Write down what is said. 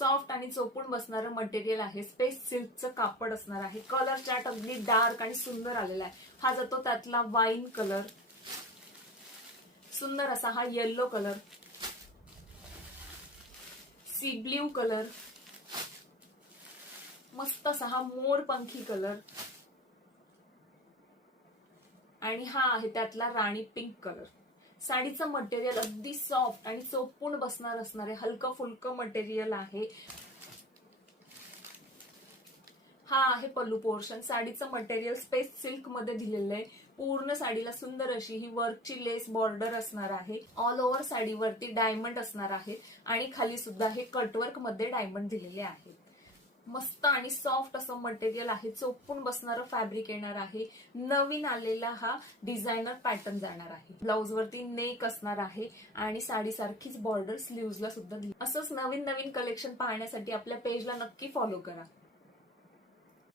Soft आणि चोपून बसणारं material आहे. Space सिल्कचं कापड असणार आहे. कलर चार्ट अगदी डार्क आणि सुंदर आलेला आहे. हा जातो त्यातला वाईन कलर, सुंदर असा हा yellow colour, sea blue colour, मस्त असा हा मोरपंखी कलर, आणि हा आहे त्यातला राणी पिंक कलर. साडीचं मटेरियल अगदी सॉफ्ट आणि चोपून बसणार असणारे हलकं फुलकं मटेरियल आहे. हा आहे पल्लू पोर्शन. साडीचं मटेरियल स्पेस सिल्क मध्ये दिलेलं आहे. पूर्ण साडीला सुंदर अशी ही वर्कची लेस बॉर्डर असणार आहे. ऑल ओव्हर साडीवरती डायमंड असणार आहे आणि खाली सुद्धा हे कटवर्क मध्ये डायमंड दिलेले आहेत. मस्त आणि सॉफ्ट असं मटेरियल आहे. चोपून बसणारं फॅब्रिक येणार आहे. नवीन आलेला हा डिझायनर पॅटर्न जाणार आहे. ब्लाउज वरती नेक असणार आहे आणि साडीसारखीच बॉर्डर स्लीव्हजला सुद्धा दिली. असंच नवीन नवीन कलेक्शन पाहण्यासाठी आपल्या पेजला नक्की फॉलो करा.